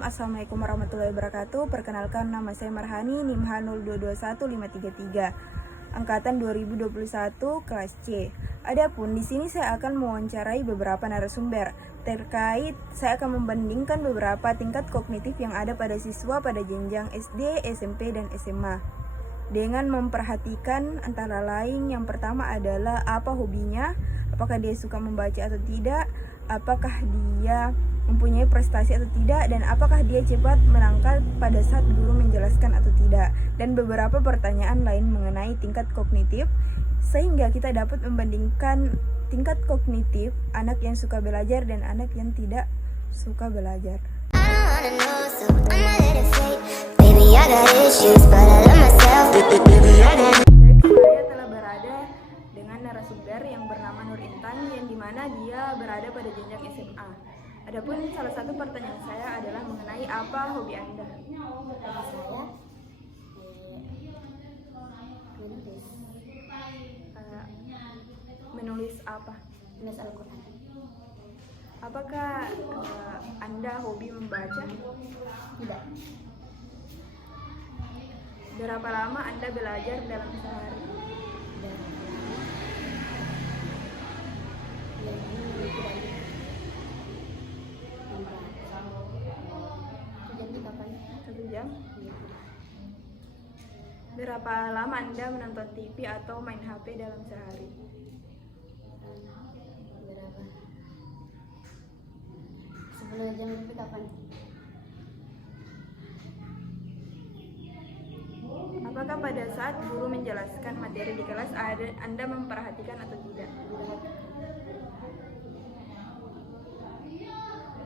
Assalamualaikum warahmatullahi wabarakatuh. Perkenalkan, nama saya Marhani, NIM H0221533, angkatan 2021, kelas C. Adapun di sini saya akan mewawancarai beberapa narasumber terkait saya akan membandingkan beberapa tingkat kognitif yang ada pada siswa pada jenjang SD, SMP, dan SMA. Dengan memperhatikan antara lain, yang pertama adalah apa hobinya, apakah dia suka membaca atau tidak, apakah dia mempunyai prestasi atau tidak, dan apakah dia cepat menangkal pada saat guru menjelaskan atau tidak, dan beberapa pertanyaan lain mengenai tingkat kognitif, sehingga kita dapat membandingkan tingkat kognitif anak yang suka belajar dan anak yang tidak suka belajar. Saya telah berada dengan narasumber yang bernama Nur Intan, yang dimana dia berada pada jenjang SMA. Adapun salah satu pertanyaan saya adalah mengenai apa hobi Anda. Menulis apa? Menulis Al-Quran. Apakah Anda hobi membaca? Tidak. Berapa lama Anda belajar dalam sehari? Satu jam. Berapa lama Anda menonton TV atau main HP dalam sehari? Berapa? 10 jam itu kapan? Apakah pada saat guru menjelaskan materi di kelas Anda memperhatikan atau tidak?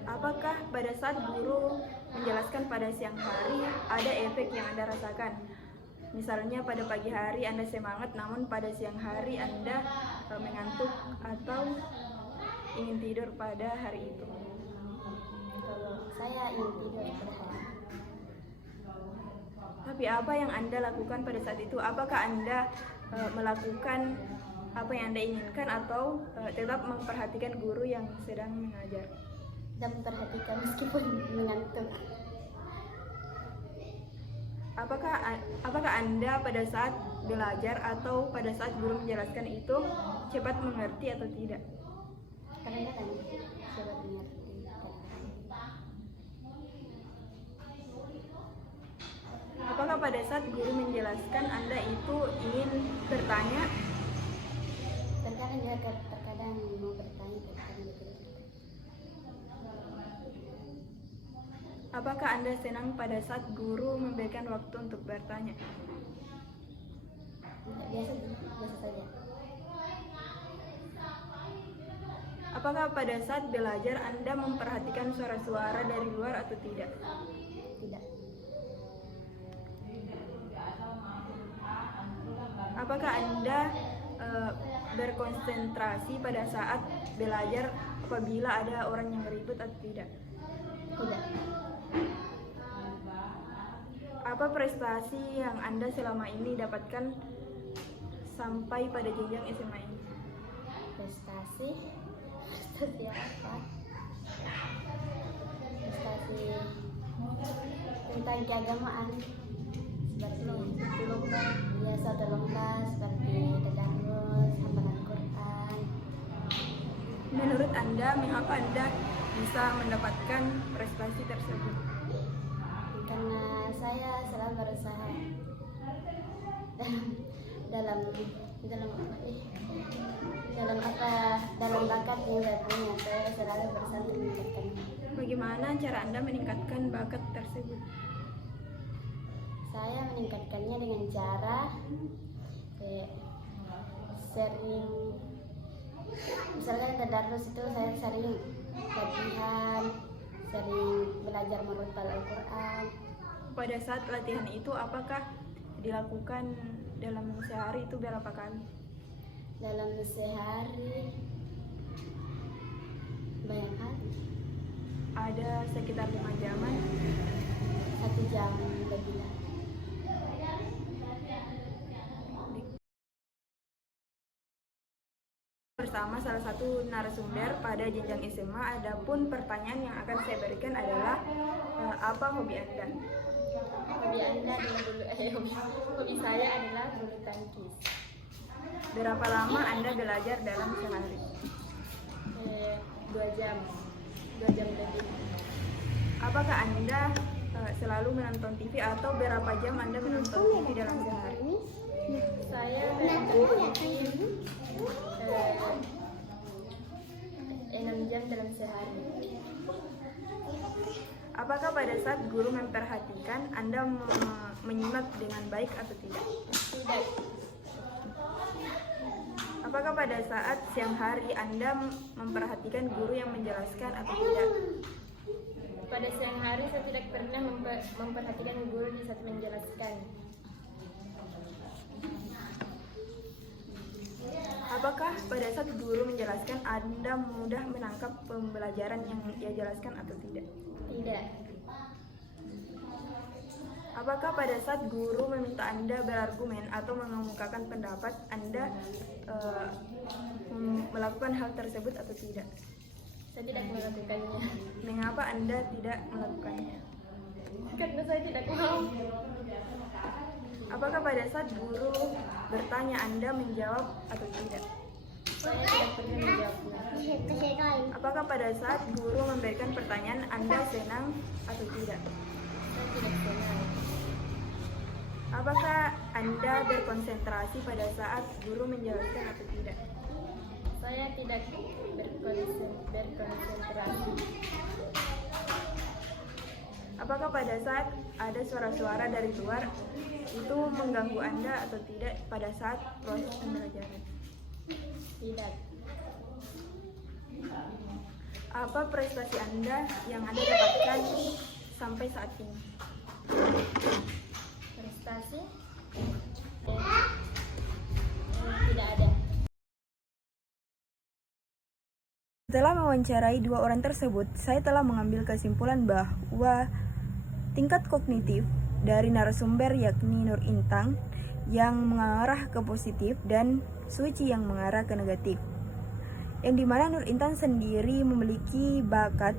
Apakah pada saat guru menjelaskan pada siang hari ada efek yang Anda rasakan? Misalnya pada pagi hari Anda semangat, namun pada siang hari Anda mengantuk atau ingin tidur pada hari itu. Kalau saya ingin tidur pada hari. Tapi apa yang Anda lakukan pada saat itu? Apakah Anda melakukan apa yang Anda inginkan atau tetap memperhatikan guru yang sedang mengajar? Dan memperhatikan meskipun mengantuk. Apakah Anda pada saat belajar atau pada saat guru menjelaskan itu cepat mengerti atau tidak? Kadang-kadang cepat mengerti. Apakah pada saat guru menjelaskan Anda itu ingin bertanya? Terkadang juga terkadang mau bertanya, terkadang tidak. Apakah Anda senang pada saat guru memberikan waktu untuk bertanya? Biasa saja. Apakah pada saat belajar Anda memperhatikan suara-suara dari luar atau tidak? Tidak. Apakah Anda berkonsentrasi pada saat belajar apabila ada orang yang ribut atau tidak? Tidak. Apa prestasi yang Anda selama ini dapatkan sampai pada jenjang SMA ini? Prestasi apa? Prestasi tentang keagamaan, seperti lomba, biasa ada lomba seperti tadarus, hafalan Quran. Menurut Anda, mengapa Anda bisa mendapatkan prestasi tersebut? Karena saya selalu berusaha dalam bakat yang saya punya. Saya selalu berusaha untuk meningkatkannya. Bagaimana cara Anda meningkatkan bakat tersebut? Saya meningkatkannya dengan cara sering, misalnya tadarus itu saya sering latihan, sering belajar meruntal Al-Quran. Pada saat latihan itu apakah dilakukan dalam sehari itu berapa kali? Dalam sehari banyak kali. Ada sekitar 5 jaman? 1 jam lebih. Bersama salah satu narasumber pada jenjang SMA. Adapun pertanyaan yang akan saya berikan adalah apa hobi Anda? Hobi Anda adalah hobi saya adalah bulu tangkis. Berapa lama Anda belajar dalam sehari? 2 jam lebih. Apakah Anda selalu menonton TV atau berapa jam Anda menonton TV dalam sehari? Saya menonton TV 6 jam dalam sehari. Apakah pada saat guru memperhatikan Anda menyimak dengan baik atau tidak? Tidak. Apakah pada saat siang hari Anda memperhatikan guru yang menjelaskan atau tidak? Pada siang hari saya tidak pernah memperhatikan guru di saat menjelaskan. Apakah pada saat guru menjelaskan Anda mudah menangkap pembelajaran yang ia jelaskan atau tidak? Tidak. Apakah pada saat guru meminta Anda berargumen atau mengemukakan pendapat, Anda melakukan hal tersebut atau tidak? Saya tidak melakukannya. Mengapa Anda tidak melakukannya? Karena saya tidak mau. Apakah pada saat guru bertanya Anda menjawab atau tidak? Saya tidak pernah menjawabnya. Apakah pada saat guru memberikan pertanyaan Anda senang atau tidak? Saya tidak senang. Apakah Anda berkonsentrasi pada saat guru menjelaskan atau tidak? Saya tidak berkonsentrasi. Apakah pada saat ada suara-suara dari luar itu mengganggu Anda atau tidak pada saat proses pembelajaran? Tidak. Apa prestasi Anda yang Anda dapatkan sampai saat ini? Prestasi? Tidak ada. Setelah mewawancarai dua orang tersebut, saya telah mengambil kesimpulan bahwa tingkat kognitif dari narasumber yakni Nur Intang yang mengarah ke positif dan Suci yang mengarah ke negatif. Yang dimana Nur Intang sendiri memiliki bakat.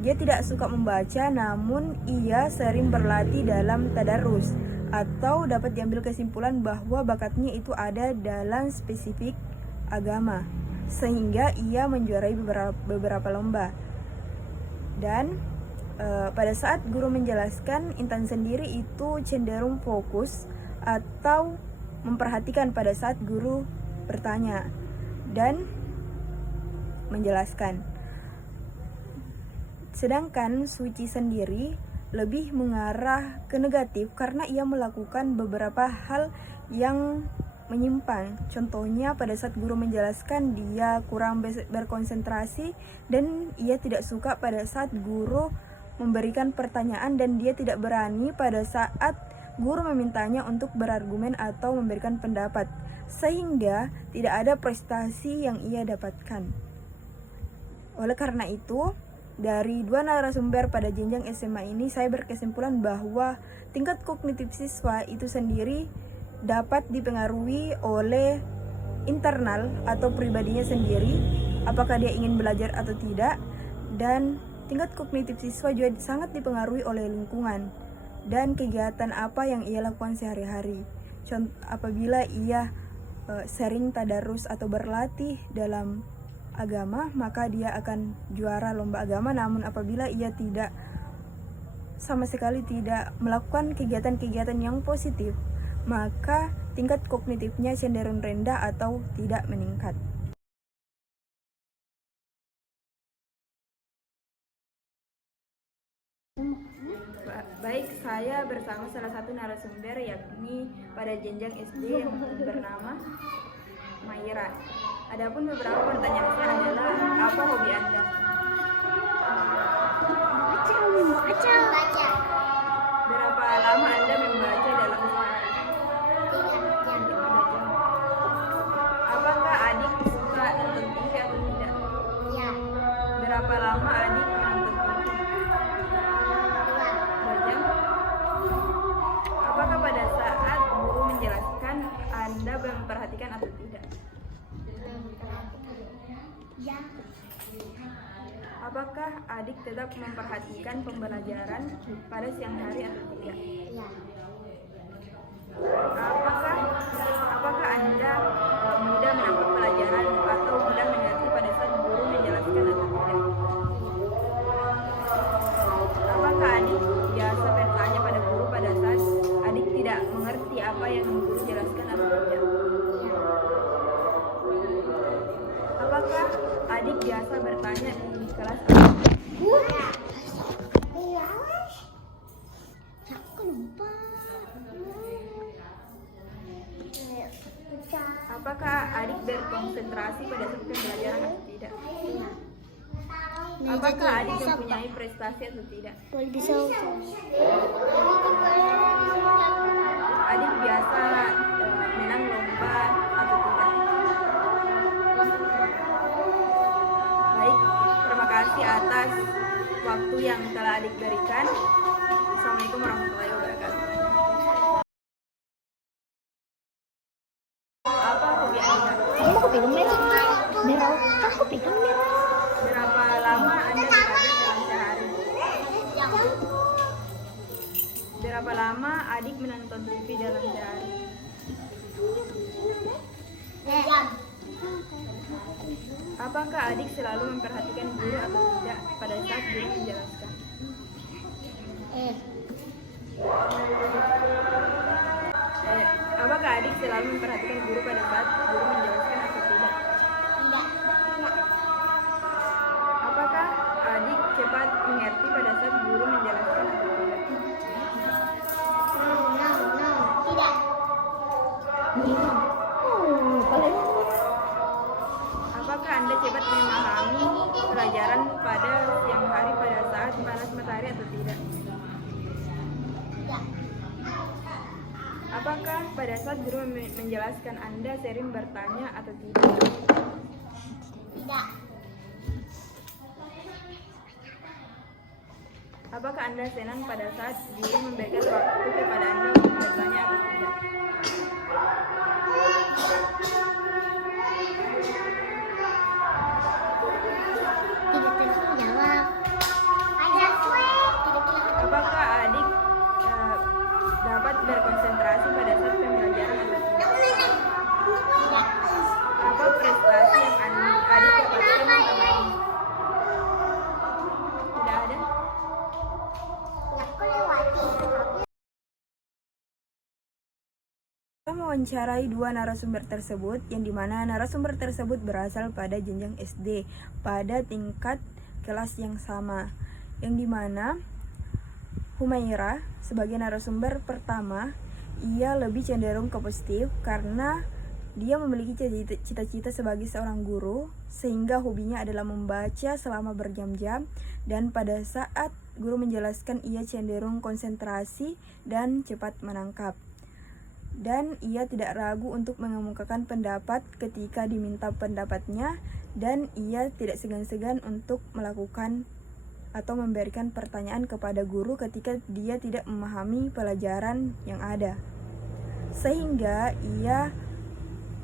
Dia tidak suka membaca, namun ia sering berlatih dalam tadarus, atau dapat diambil kesimpulan bahwa bakatnya itu ada dalam spesifik agama, sehingga ia menjuarai beberapa lomba. Dan pada saat guru menjelaskan, Intan sendiri itu cenderung fokus atau memperhatikan pada saat guru bertanya dan menjelaskan. Sedangkan Suci sendiri lebih mengarah ke negatif karena ia melakukan beberapa hal yang menyimpang. Contohnya pada saat guru menjelaskan dia kurang berkonsentrasi dan ia tidak suka pada saat guru memberikan pertanyaan dan dia tidak berani pada saat guru memintanya untuk berargumen atau memberikan pendapat, sehingga tidak ada prestasi yang ia dapatkan. Oleh karena itu, dari dua narasumber pada jenjang SMA ini, saya berkesimpulan bahwa tingkat kognitif siswa itu sendiri dapat dipengaruhi oleh internal atau pribadinya sendiri, apakah dia ingin belajar atau tidak, dan tingkat kognitif siswa juga sangat dipengaruhi oleh lingkungan dan kegiatan apa yang ia lakukan sehari-hari. Apabila ia sering tadarus atau berlatih dalam agama, maka dia akan juara lomba agama. Namun apabila ia tidak sama sekali tidak melakukan kegiatan-kegiatan yang positif, maka tingkat kognitifnya cenderung rendah atau tidak meningkat. Baik, saya bersama salah satu narasumber yakni pada jenjang SD yang bernama Maira. Adapun beberapa pertanyaan saya adalah, apa hobi Anda? Baca. Berapa lama Anda membaca dalam sehari? 3 jam. Apakah adik suka nonton TV atau tidak? Ya. Berapa lama adik menonton TV? 2 jam. Apakah pada saat guru menjelaskan Anda memperhatikan atau tidak? Apakah adik tetap memperhatikan pembelajaran pada siang hari atau tidak? Iya. Apakah Anda mudah menangkap pelajaran atau mudah mengerti pada saat guru menjelaskan atau tidak? Apakah adik biasa bertanya pada guru pada saat adik tidak mengerti apa yang guru jelaskan atau tidak? Apakah adik biasa bertanya di kelas atau tidak? Aku lupa. Apakah adik berkonsentrasi pada saat pembelajaran atau tidak? Apakah adik mempunyai prestasi atau tidak? Adik biasa menang lomba atau tidak? Baik, terima kasih atas waktu yang telah adik berikan. Assalamualaikum warahmatullahi wabarakatuh. Apa hobi Anda? Aku pegang merah. Merah. Aku pegang merah. Berapa lama Anda belajar dalam sehari? Berapa lama adik menonton TV dalam sehari? Apakah adik selalu memperhatikan guru atau tidak pada saat guru menjelaskan? Apakah adik selalu memperhatikan guru pada saat guru menjelaskan atau tidak? Apakah adik cepat mengerti pada saat guru menjelaskan atau tidak? Apakah Anda cepat memahami pelajaran pada siang hari pada saat panas matahari atau tidak? Apakah pada saat guru menjelaskan Anda sering bertanya atau tidak? Apakah Anda senang pada saat guru memberikan waktu kepada Anda untuk bertanya atau tidak? Apakah adik dapat berkonsentrasi pada saat pembelajaran atau tidak? Apa prestasi yang adik dapatkan selama ini? Tidak ada? Kita mewawancarai dua narasumber tersebut, yang dimana narasumber tersebut berasal pada jenjang SD pada tingkat kelas yang sama, yang dimana Humaira sebagai narasumber pertama, ia lebih cenderung ke positif karena dia memiliki cita-cita sebagai seorang guru, sehingga hobinya adalah membaca selama berjam-jam, dan pada saat guru menjelaskan ia cenderung konsentrasi dan cepat menangkap. Dan ia tidak ragu untuk mengemukakan pendapat ketika diminta pendapatnya, dan ia tidak segan-segan untuk melakukan atau memberikan pertanyaan kepada guru ketika dia tidak memahami pelajaran yang ada. Sehingga ia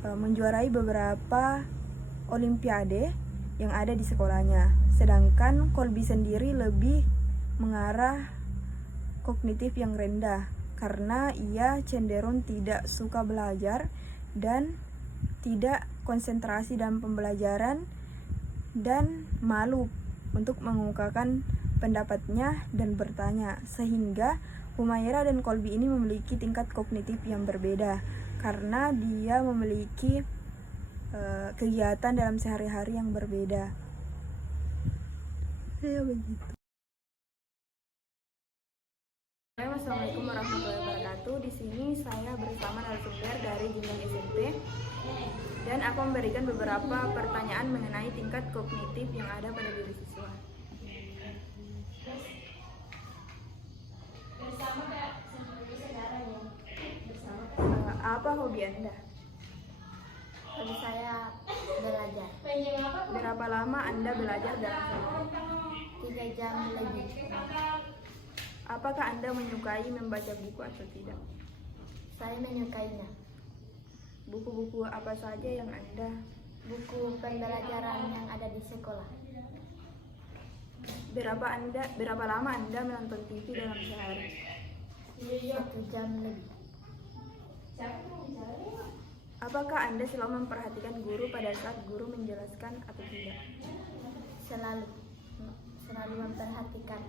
menjuarai beberapa olimpiade yang ada di sekolahnya. Sedangkan Kolbi sendiri lebih mengarah kognitif yang rendah karena ia cenderung tidak suka belajar dan tidak konsentrasi dalam pembelajaran dan malu untuk mengemukakan pendapatnya dan bertanya, sehingga Humaira dan Kolbi ini memiliki tingkat kognitif yang berbeda karena dia memiliki kegiatan dalam sehari-hari yang berbeda. Ya begitu. Assalamualaikum warahmatullahi wabarakatuh. Di sini saya bersama narasumber dari jenjang SMP dan aku memberikan beberapa pertanyaan mengenai tingkat kognitif yang ada pada diri siswa. Apa hobi Anda? Hobi saya belajar. Berapa lama Anda belajar dalam sehari? 3 jam lebih. Apakah Anda menyukai membaca buku atau tidak? Saya menyukainya. Buku-buku apa saja yang Anda? Buku pembelajaran yang ada di sekolah. Berapa lama Anda menonton TV dalam sehari? 1 jam lebih. Apakah Anda selalu memperhatikan guru pada saat guru menjelaskan atau tidak? Selalu memperhatikan.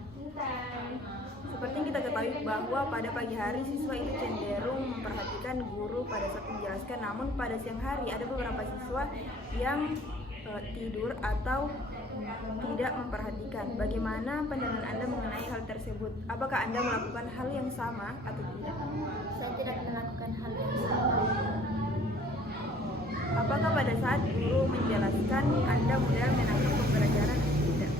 Seperti yang kita ketahui bahwa pada pagi hari siswa itu cenderung memperhatikan guru pada saat menjelaskan, namun pada siang hari ada beberapa siswa yang tidur atau tidak memperhatikan. Bagaimana pandangan Anda mengenai hal tersebut? Apakah Anda melakukan hal yang sama atau tidak? Saya tidak melakukan hal yang sama. Apakah pada saat guru menjelaskan Anda mudah menangkap pembelajaran atau tidak?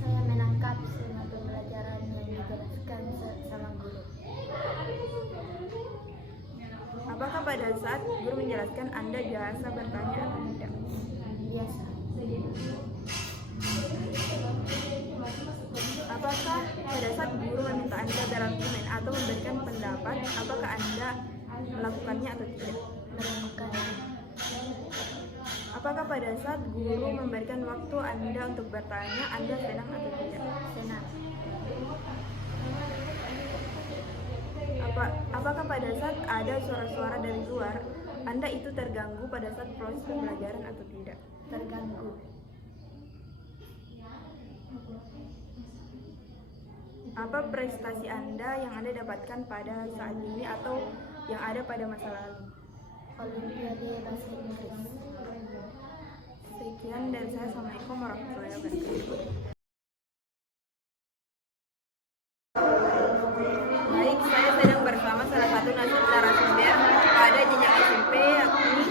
Saya menangkap semua pembelajaran yang dijelaskan sama guru. Apakah pada saat guru menjelaskan Anda biasa bertanya atau tidak? Biasa. Apakah pada saat guru meminta Anda berargumen atau memberikan pendapat, apakah Anda melakukannya atau tidak? Melakukan. Apakah pada saat guru memberikan waktu Anda untuk bertanya, Anda senang atau tidak? Senang. Apakah pada saat ada suara-suara dari luar, Anda itu terganggu pada saat proses pembelajaran atau tidak? Terganggu. Apa prestasi Anda yang Anda dapatkan pada saat ini atau yang ada pada masa lalu? Olimpiade bahasa Inggris. Sekian dari saya. Assalamualaikum warahmatullahi wabarakatuh. Baik, saya sedang bersama salah satu narasumber pada jenjang SMP, yakni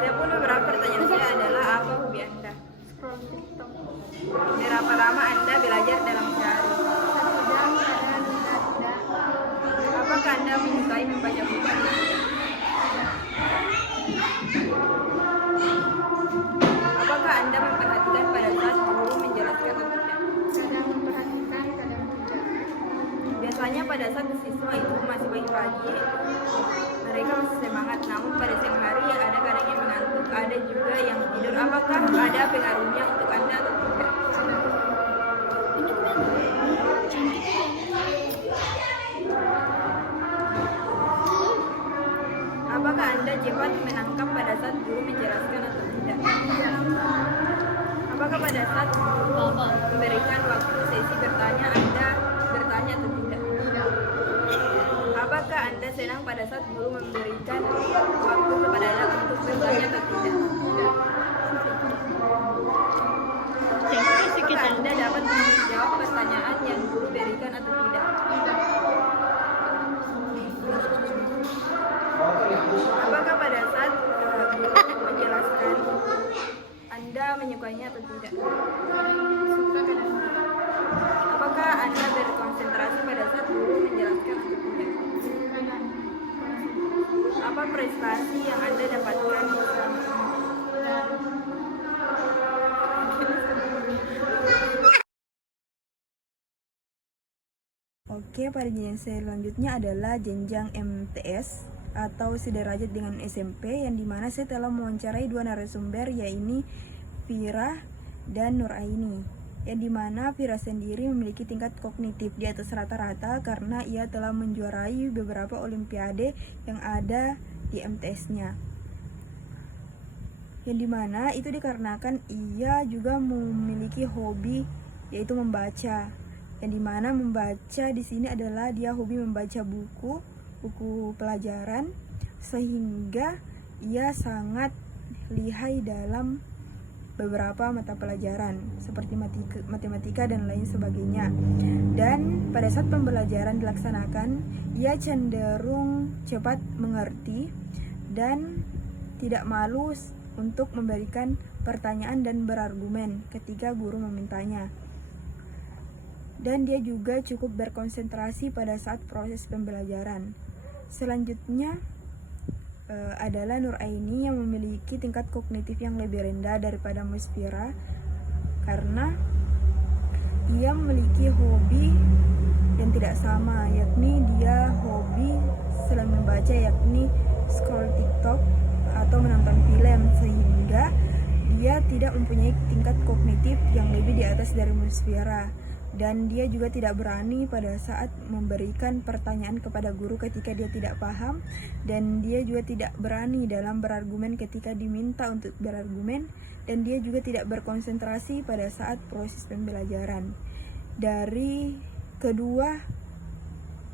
adapun beberapa pertanyaan saya adalah apa hobi Anda? Scroll TikTok. Berapa lama Anda belajar dalam sehari? 1 jam kadang tidak. Apakah Anda menyukai membaca buku atau tidak? Apakah Anda memperhatikan pada saat guru menjelaskan atau tidak? Kadang memperhatikan, kadang tidak. Biasanya pada saat siswa itu masih pagi-pagi, mereka masih semangat, namun pada siang hari ada kadang yang mengantuk, ada juga yang tidur. Apakah ada pengaruhnya untuk Anda atau tidak? Apakah Anda cepat menangkap pada saat guru menjelaskan atau tidak? Apakah pada saat guru memberikan waktu sesi bertanya, Anda bertanya atau tidak? Apakah Anda senang pada saat guru memberikan waktu kepada Anda untuk bertanya atau tidak? Apakah Anda dapat menjawab pertanyaan yang guru berikan atau tidak? Apakah pada saat guru menjelaskan Anda menyukainya atau tidak? Apakah Anda berkonsentrasi pada saat guru menjelaskan atau tidak? Apa prestasi yang Anda dapatkan selama ini? Oke, pada jenjang selanjutnya adalah jenjang MTS atau sederajat dengan SMP, yang dimana saya telah mewawancarai 2 narasumber, yaitu Vira dan Nuraini, yang dimana Vira sendiri memiliki tingkat kognitif di atas rata-rata karena ia telah menjuarai beberapa olimpiade yang ada di MTS-nya, yang dimana itu dikarenakan ia juga memiliki hobi yaitu membaca, yang dimana membaca di sini adalah dia hobi membaca buku pelajaran, sehingga ia sangat lihai dalam beberapa mata pelajaran seperti matematika dan lain sebagainya. Dan pada saat pembelajaran dilaksanakan, ia cenderung cepat mengerti dan tidak malu untuk memberikan pertanyaan dan berargumen ketika guru memintanya. Dan dia juga cukup berkonsentrasi pada saat proses pembelajaran. Selanjutnya adalah Nuraini, yang memiliki tingkat kognitif yang lebih rendah daripada Miss Vira karena ia memiliki hobi yang tidak sama, yakni dia hobi selain membaca yakni scroll TikTok atau menonton film, sehingga dia tidak mempunyai tingkat kognitif yang lebih di atas dari manusia. Dan dia juga tidak berani pada saat memberikan pertanyaan kepada guru ketika dia tidak paham, dan dia juga tidak berani dalam berargumen ketika diminta untuk berargumen, dan dia juga tidak berkonsentrasi pada saat proses pembelajaran. Dari kedua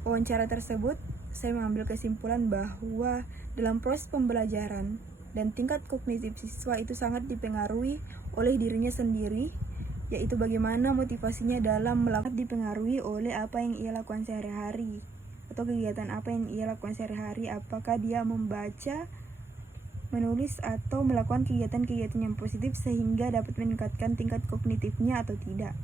wawancara tersebut, saya mengambil kesimpulan bahwa dalam proses pembelajaran dan tingkat kognitif siswa itu sangat dipengaruhi oleh dirinya sendiri, yaitu bagaimana motivasinya dalam melakukan, dipengaruhi oleh apa yang ia lakukan sehari-hari atau kegiatan apa yang ia lakukan sehari-hari, apakah dia membaca, menulis, atau melakukan kegiatan-kegiatan yang positif sehingga dapat meningkatkan tingkat kognitifnya atau tidak.